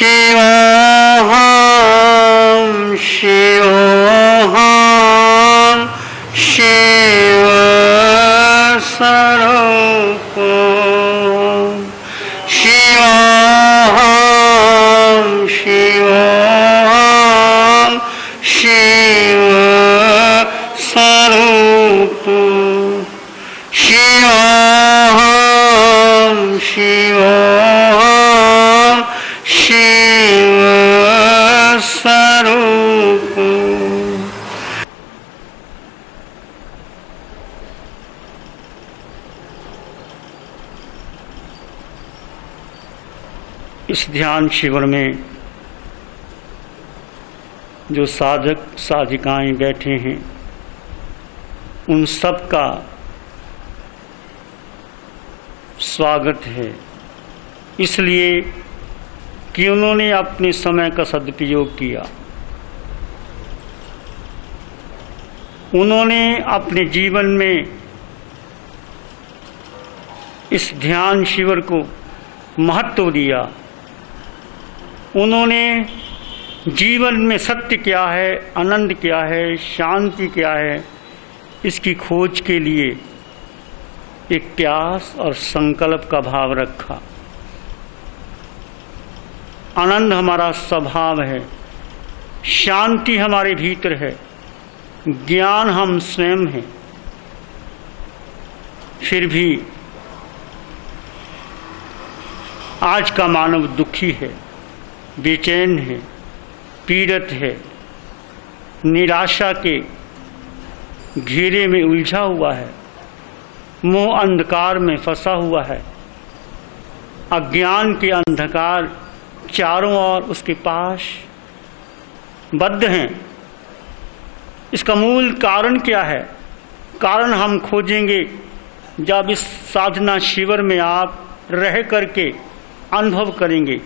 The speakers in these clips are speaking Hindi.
शिवोऽहं शिवोऽहं शिवस्वरूपं शिवोऽहं शिवोऽहं शिवस्वरूपं शिवोऽहं शिवोऽहं शिवस्वरूपं। इस ध्यान शिविर में जो साधक साधिकाएं बैठे हैं, उन सब का स्वागत है, इसलिए कि उन्होंने अपने समय का सदुपयोग किया। उन्होंने अपने जीवन में इस ध्यान शिविर को महत्व दिया। उन्होंने जीवन में सत्य क्या है, आनंद क्या है, शांति क्या है, इसकी खोज के लिए एक प्यास और संकल्प का भाव रखा। आनंद हमारा स्वभाव है, शांति हमारे भीतर है, ज्ञान हम स्वयं हैं। फिर भी आज का मानव दुखी है, बेचैन है, पीड़ित है, निराशा के घेरे में उलझा हुआ है, मोह अंधकार में फंसा हुआ है। अज्ञान के अंधकार चारों ओर उसके पास बद्ध हैं। इसका मूल कारण क्या है? कारण हम खोजेंगे जब इस साधना शिविर में आप रह करके अनुभव करेंगे।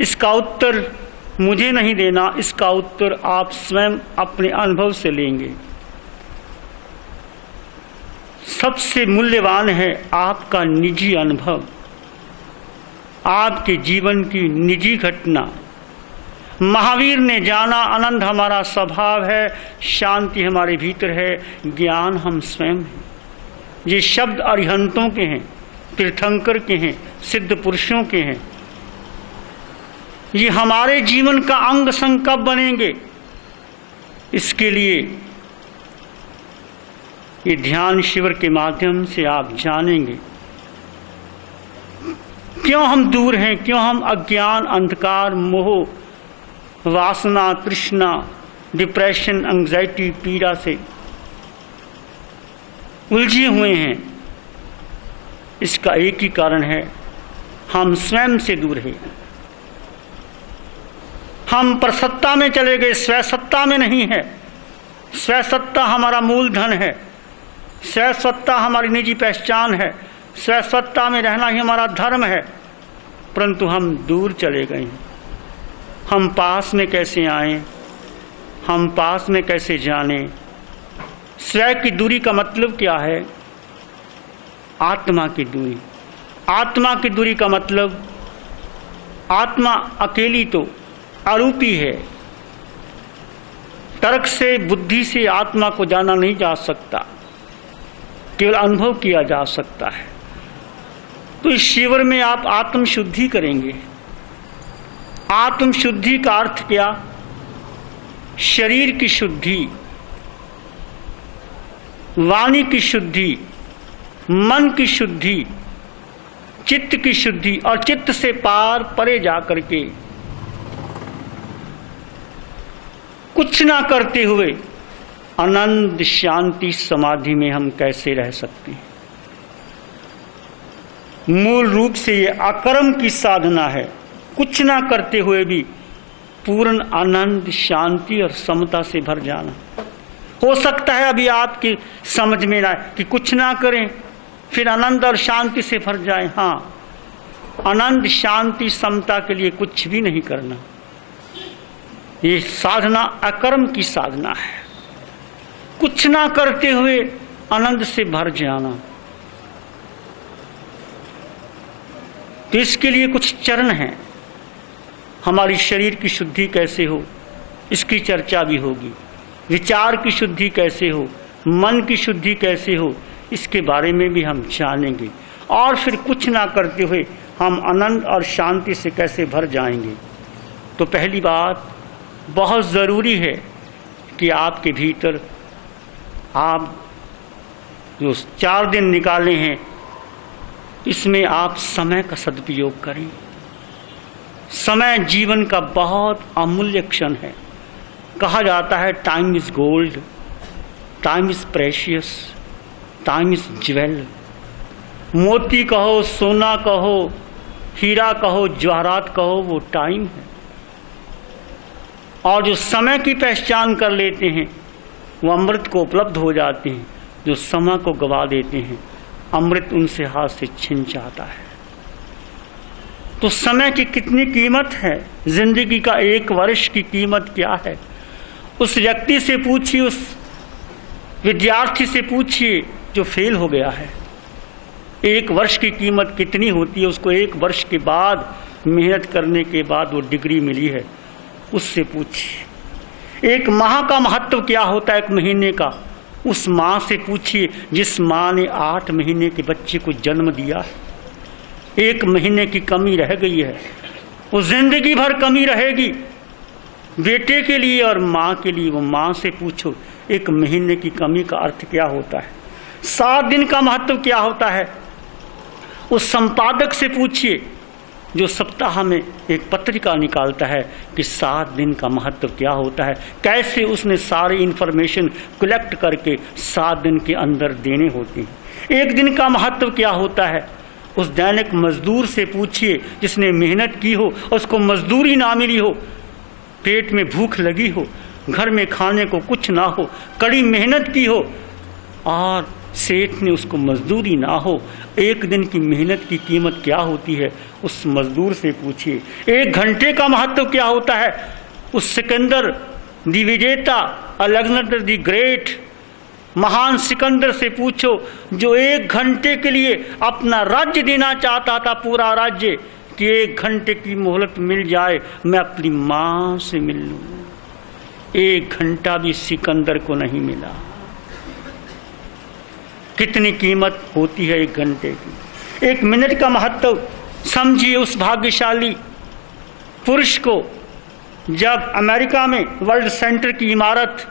इसका उत्तर मुझे नहीं देना, इसका उत्तर आप स्वयं अपने अनुभव से लेंगे। सबसे मूल्यवान है आपका निजी अनुभव, आपके जीवन की निजी घटना। महावीर ने जाना आनंद हमारा स्वभाव है, शांति हमारे भीतर है, ज्ञान हम स्वयं हैं। ये शब्द अरिहंतों के हैं, तीर्थंकर के हैं, सिद्ध पुरुषों के हैं। ये हमारे जीवन का अंग संग कब बनेंगे? इसके लिए ये ध्यान शिविर के माध्यम से आप जानेंगे क्यों हम दूर हैं, क्यों हम अज्ञान, अंधकार, मोह, वासना, तृष्णा, डिप्रेशन, एंग्जाइटी, पीड़ा से उलझे हुए हैं। इसका एक ही कारण है, हम स्वयं से दूर हैं। हम परसत्ता में चले गए, स्वसत्ता में नहीं है। स्वसत्ता हमारा मूल धन है, स्वसत्ता हमारी निजी पहचान है, स्वसत्ता में रहना ही हमारा धर्म है। परंतु हम दूर चले गए हैं। हम पास में कैसे आए, हम पास में कैसे जाने? स्व की दूरी का मतलब क्या है? आत्मा की दूरी। आत्मा की दूरी का मतलब, आत्मा अकेली तो अरूपी है। तर्क से, बुद्धि से आत्मा को जाना नहीं जा सकता, केवल अनुभव किया जा सकता है। तो इस शिविर में आप आत्म शुद्धि करेंगे। आत्म शुद्धि का अर्थ क्या? शरीर की शुद्धि, वाणी की शुद्धि, मन की शुद्धि, चित्त की शुद्धि, और चित्त से पार परे जाकर के कुछ ना करते हुए आनंद शांति समाधि में हम कैसे रह सकते हैं? मूल रूप से ये अकर्म की साधना है। कुछ ना करते हुए भी पूर्ण आनंद, शांति और समता से भर जाना। हो सकता है अभी आपकी समझ में ना कि कुछ ना करें फिर आनंद और शांति से भर जाए। हाँ, आनंद, शांति, समता के लिए कुछ भी नहीं करना। ये साधना अकर्म की साधना है। कुछ ना करते हुए आनंद से भर जाना। तो इसके लिए कुछ चरण हैं। हमारी शरीर की शुद्धि कैसे हो, इसकी चर्चा भी होगी। विचार की शुद्धि कैसे हो, मन की शुद्धि कैसे हो, इसके बारे में भी हम जानेंगे। और फिर कुछ ना करते हुए हम आनंद और शांति से कैसे भर जाएंगे। तो पहली बात बहुत ज़रूरी है कि आपके भीतर आप जो 4 दिन निकाले हैं, इसमें आप समय का सदुपयोग करें। समय जीवन का बहुत अमूल्य क्षण है। कहा जाता है time is gold, time is precious, time is jewel. मोती कहो, सोना कहो, हीरा कहो, जवाहरात कहो, वो टाइम है। और जो समय की पहचान कर लेते हैं वो अमृत को उपलब्ध हो जाते हैं। जो समय को गवा देते हैं अमृत उनसे हाथ से छिन जाता है। तो समय की कितनी कीमत है, जिंदगी का 1 वर्ष की कीमत क्या है। उस व्यक्ति से पूछिए, उस विद्यार्थी से पूछिए जो फेल हो गया है, 1 वर्ष की कीमत कितनी होती है। उसको 1 वर्ष के बाद मेहनत करने के बाद वो डिग्री मिली है, उससे पूछिए। 1 माह का महत्व क्या होता है, 1 महीने का, उस माँ से पूछिए जिस माँ ने 8 महीने के बच्चे को जन्म दिया है। 1 महीने की कमी रह गई है, वो जिंदगी भर कमी रहेगी बेटे के लिए और माँ के लिए। वो माँ से पूछो 1 महीने की कमी का अर्थ क्या होता है, 7 दिन का महत्व क्या होता है। उस संपादक से पूछिए जो सप्ताह में एक पत्रिका निकालता है कि 7 दिन का महत्व क्या होता है, कैसे उसने सारी इंफॉर्मेशन कलेक्ट करके 7 दिन के अंदर देने होते हैं। 1 दिन का महत्व क्या होता है, उस दैनिक मजदूर से पूछिए जिसने मेहनत की हो, उसको मजदूरी ना मिली हो, पेट में भूख लगी हो, घर में खाने को कुछ ना हो, कड़ी मेहनत की हो और सेठ ने उसको मजदूरी ना हो। 1 दिन की मेहनत की कीमत क्या होती है, उस मजदूर से पूछिए। 1 घंटे का महत्व क्या होता है, उस सिकंदर दी विजेता अलेक्जेंडर दी ग्रेट महान सिकंदर से पूछो जो 1 घंटे के लिए अपना राज्य देना चाहता था, पूरा राज्य, कि 1 घंटे की मोहलत मिल जाए मैं अपनी माँ से मिल लूँ। 1 घंटा भी सिकंदर को नहीं मिला। कितनी कीमत होती है 1 घंटे की। 1 मिनट का महत्व समझिए उस भाग्यशाली पुरुष को, जब अमेरिका में वर्ल्ड सेंटर की इमारत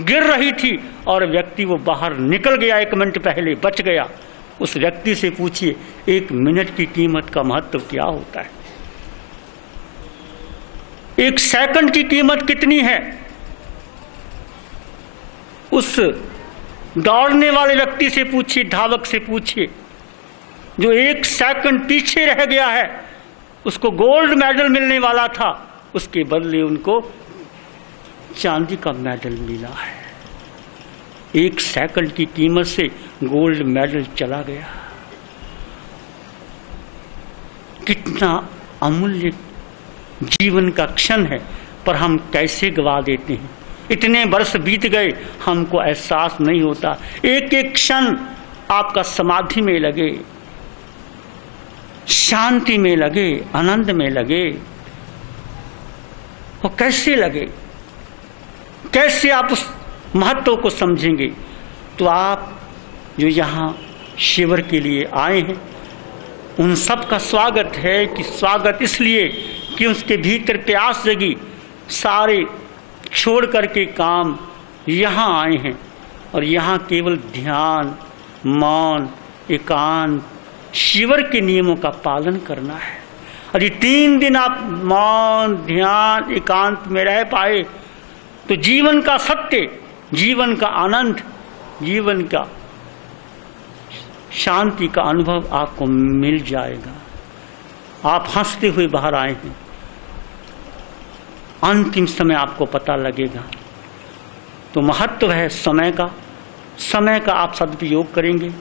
गिर रही थी और व्यक्ति वो बाहर निकल गया 1 मिनट पहले, बच गया। उस व्यक्ति से पूछिए 1 मिनट की कीमत का महत्व क्या होता है। 1 सेकंड की कीमत कितनी है। उस दौड़ने वाले व्यक्ति से पूछिए, धावक से पूछिए जो 1 सेकंड पीछे रह गया है, उसको गोल्ड मेडल मिलने वाला था, उसके बदले उनको चांदी का मेडल मिला है। 1 सेकंड की कीमत से गोल्ड मेडल चला गया। कितना अमूल्य जीवन का क्षण है, पर हम कैसे गवा देते हैं। इतने वर्ष बीत गए, हमको एहसास नहीं होता। 1-1 क्षण आपका समाधि में लगे, शांति में लगे, आनंद में लगे, वो कैसे लगे, कैसे आप उस महत्व को समझेंगे। तो आप जो यहाँ शिविर के लिए आए हैं उन सब का स्वागत है। कि स्वागत इसलिए कि उसके भीतर प्यास जगी, सारे छोड़ करके काम यहाँ आए हैं और यहाँ केवल ध्यान, मौन, एकांत, शिविर के नियमों का पालन करना है। और ये 3 दिन आप मौन, ध्यान, एकांत में रह पाए तो जीवन का सत्य, जीवन का आनंद, जीवन का शांति का अनुभव आपको मिल जाएगा। आप हंसते हुए बाहर आए हैं, अंतिम समय आपको पता लगेगा। तो महत्व है समय का। समय का आप सदुपयोग करेंगे।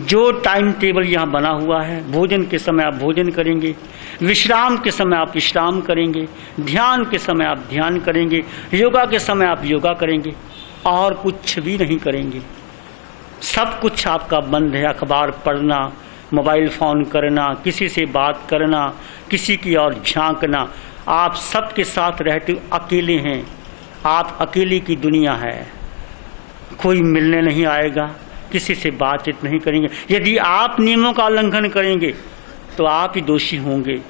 जो टाइम टेबल यहाँ बना हुआ है, भोजन के समय आप भोजन करेंगे, विश्राम के समय आप विश्राम करेंगे, ध्यान के समय आप ध्यान करेंगे, योगा के समय आप योगा करेंगे, और कुछ भी नहीं करेंगे। सब कुछ आपका बंद है। अखबार पढ़ना, मोबाइल फ़ोन करना, किसी से बात करना, किसी की ओर झांकना। आप सबके साथ रहते अकेले हैं, आप अकेले की दुनिया है, कोई मिलने नहीं आएगा, किसी से बातचीत नहीं करेंगे। यदि आप नियमों का उल्लंघन करेंगे तो आप ही दोषी होंगे,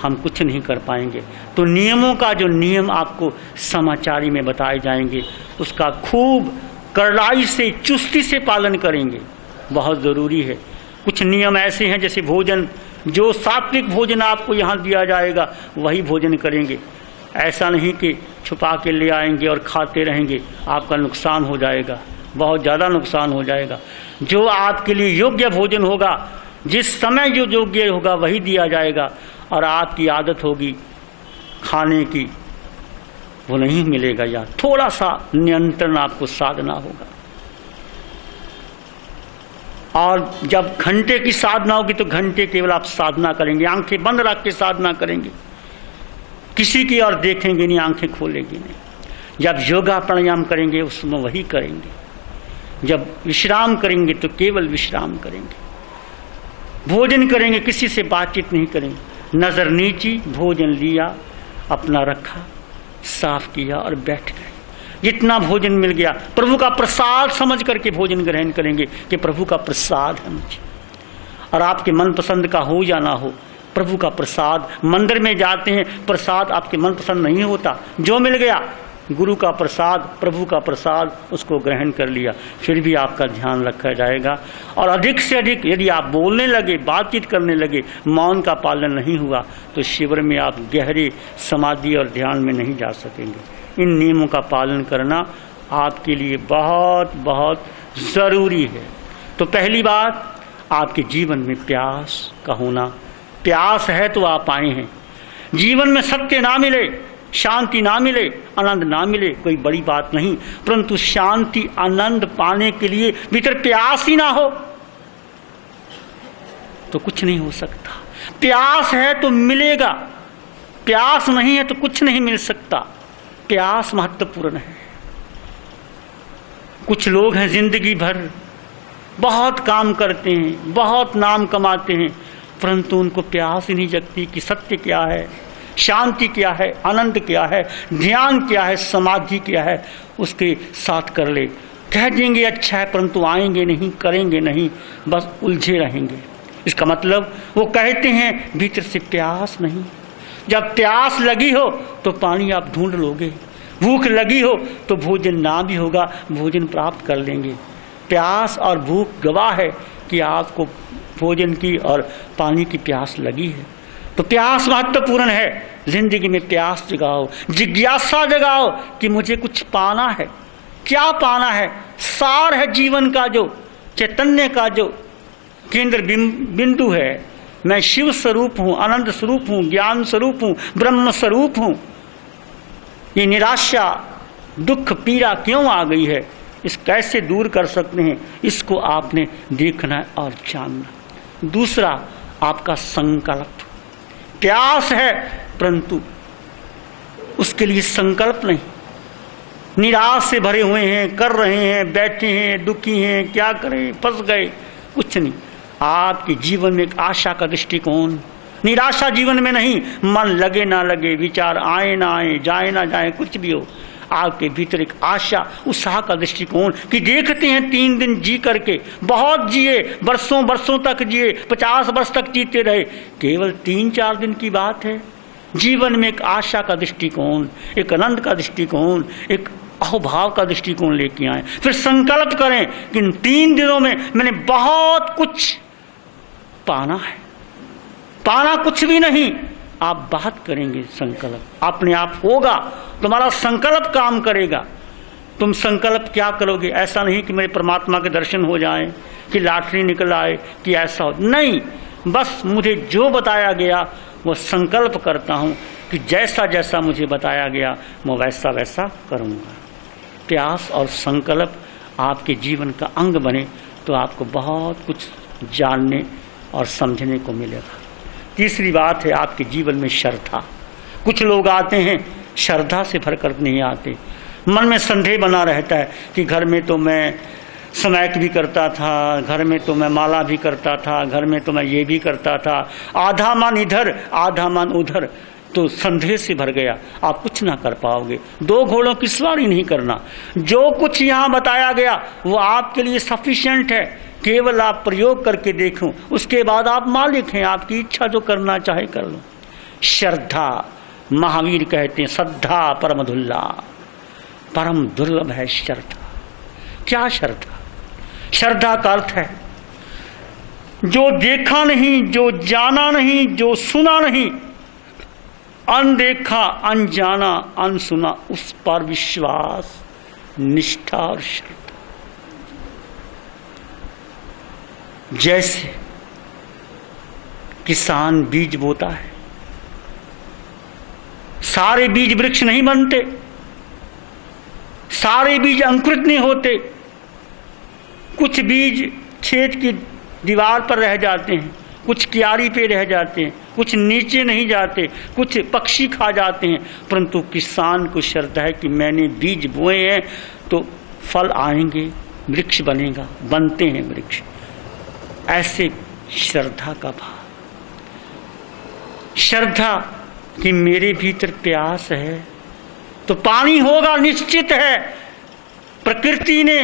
हम कुछ नहीं कर पाएंगे। तो नियमों का जो नियम आपको समाचारी में बताए जाएंगे उसका खूब कड़ाई से, चुस्ती से पालन करेंगे, बहुत ज़रूरी है। कुछ नियम ऐसे हैं जैसे भोजन, जो सात्विक भोजन आपको यहाँ दिया जाएगा वही भोजन करेंगे। ऐसा नहीं कि छुपा के ले आएंगे और खाते रहेंगे, आपका नुकसान हो जाएगा, बहुत ज़्यादा नुकसान हो जाएगा। जो आपके लिए योग्य भोजन होगा, जिस समय जो योग्य होगा वही दिया जाएगा, और आपकी आदत होगी खाने की वो नहीं मिलेगा, या थोड़ा सा नियंत्रण आपको साधना होगा। और जब घंटे की साधना होगी तो घंटे केवल आप साधना करेंगे, आंखें बंद रख के साधना करेंगे, किसी की ओर देखेंगे नहीं, आंखें खोलेंगे नहीं। जब योगा प्राणायाम करेंगे उसमें वही करेंगे, जब विश्राम करेंगे तो केवल विश्राम करेंगे। भोजन करेंगे, किसी से बातचीत नहीं करेंगे, नजर नीची, भोजन लिया, अपना रखा, साफ किया और बैठ गए। जितना भोजन मिल गया प्रभु का प्रसाद समझ करके भोजन ग्रहण करेंगे कि प्रभु का प्रसाद है मुझे। और आपके मनपसंद का हो या ना हो, प्रभु का प्रसाद, मंदिर में जाते हैं प्रसाद आपके मनपसंद नहीं होता, जो मिल गया गुरु का प्रसाद, प्रभु का प्रसाद, उसको ग्रहण कर लिया, फिर भी आपका ध्यान रखा जाएगा। और अधिक से अधिक यदि आप बोलने लगे, बातचीत करने लगे, मौन का पालन नहीं हुआ तो शिविर में आप गहरे समाधि और ध्यान में नहीं जा सकेंगे। इन नियमों का पालन करना आपके लिए बहुत बहुत ज़रूरी है। तो पहली बात, आपके जीवन में प्यास का होना। प्यास है तो आप आए हैं। जीवन में सत्य ना मिले, शांति ना मिले, आनंद ना मिले, कोई बड़ी बात नहीं, परंतु शांति आनंद पाने के लिए भीतर प्यास ही ना हो तो कुछ नहीं हो सकता। प्यास है तो मिलेगा, प्यास नहीं है तो कुछ नहीं मिल सकता। प्यास महत्वपूर्ण है। कुछ लोग हैं जिंदगी भर बहुत काम करते हैं, बहुत नाम कमाते हैं, परंतु उनको प्यास ही नहीं जगती कि सत्य क्या है, शांति क्या है, आनंद क्या है, ध्यान क्या है, समाधि क्या है, उसके साथ कर ले। कह देंगे अच्छा है परंतु आएंगे नहीं, करेंगे नहीं, बस उलझे रहेंगे। इसका मतलब वो कहते हैं भीतर से प्यास नहीं। जब प्यास लगी हो तो पानी आप ढूंढ लोगे, भूख लगी हो तो भोजन ना भी होगा, भोजन प्राप्त कर लेंगे। प्यास और भूख गवाह है कि आपको भोजन की और पानी की प्यास लगी है। तो प्यास महत्वपूर्ण है। जिंदगी में प्यास जगाओ, जिज्ञासा जगाओ कि मुझे कुछ पाना है। क्या पाना है? सार है जीवन का, जो चैतन्य का जो केंद्र बिंदु है। मैं शिव स्वरूप हूँ, आनंद स्वरूप हूँ, ज्ञान स्वरूप हूँ, ब्रह्म स्वरूप हूँ। ये निराशा, दुख, पीड़ा क्यों आ गई है, इस कैसे दूर कर सकते हैं, इसको आपने देखना और जानना। दूसरा, आपका संकल्प। प्यास है परंतु उसके लिए संकल्प नहीं। निराश से भरे हुए हैं, कर रहे हैं, बैठे हैं, दुखी हैं, क्या करें, फंस गए, कुछ नहीं। आपके जीवन में एक आशा का दृष्टिकोण। निराशा जीवन में नहीं, मन लगे ना लगे, विचार आए ना आए, जाए ना जाए, कुछ भी हो, आपके भीतर एक आशा, उत्साह का दृष्टिकोण कि देखते हैं 3 दिन जी करके, बहुत जिए, वर्षों वर्षों तक जिए, 50 वर्ष तक जीते रहे, केवल 3-4 दिन की बात है। जीवन में एक आशा का दृष्टिकोण, एक आनंद का दृष्टिकोण, एक अहोभाव का दृष्टिकोण लेके आए। फिर संकल्प करें कि इन 3 दिनों में मैंने बहुत कुछ पाना है। पाना कुछ भी नहीं, आप बात करेंगे, संकल्प अपने आप होगा, तुम्हारा संकल्प काम करेगा। तुम संकल्प क्या करोगे? ऐसा नहीं कि मेरे परमात्मा के दर्शन हो जाएं, कि लॉटरी निकल आए, कि ऐसा हो, नहीं, बस मुझे जो बताया गया वो संकल्प करता हूँ कि जैसा जैसा मुझे बताया गया मैं वैसा वैसा करूँगा। प्यास और संकल्प आपके जीवन का अंग बने तो आपको बहुत कुछ जानने और समझने को मिलेगा। तीसरी बात है आपके जीवन में श्रद्धा। कुछ लोग आते हैं श्रद्धा से भर कर नहीं आते, मन में संदेह बना रहता है कि घर में तो मैं समैक भी करता था, घर में तो मैं माला भी करता था, घर में तो मैं ये भी करता था, आधा मन इधर आधा मन उधर, तो संदेह से भर गया। आप कुछ ना कर पाओगे। 2 घोड़ों की सवारी नहीं करना। जो कुछ यहाँ बताया गया वो आपके लिए सफिशिएंट है, केवल आप प्रयोग करके देखो, उसके बाद आप मालिक हैं। आपकी इच्छा जो करना चाहे कर लो। श्रद्धा, महावीर कहते हैं श्रद्धा परम दुर्लभ, परम दुर्लभ है श्रद्धा। क्या श्रद्धा? श्रद्धा का अर्थ है जो देखा नहीं, जो जाना नहीं, जो सुना नहीं, अनदेखा अनजाना अनसुना, उस पर विश्वास, निष्ठा और श्रद्धा। जैसे किसान बीज बोता है, सारे बीज वृक्ष नहीं बनते, सारे बीज अंकुरित नहीं होते, कुछ बीज खेत की दीवार पर रह जाते हैं, कुछ क्यारी पे रह जाते हैं, कुछ नीचे नहीं जाते, कुछ पक्षी खा जाते हैं, परंतु किसान को श्रद्धा है कि मैंने बीज बोए हैं तो फल आएंगे, वृक्ष बनेगा, बनते हैं वृक्ष। ऐसे श्रद्धा का भाव, श्रद्धा कि मेरे भीतर प्यास है तो पानी होगा, निश्चित है। प्रकृति ने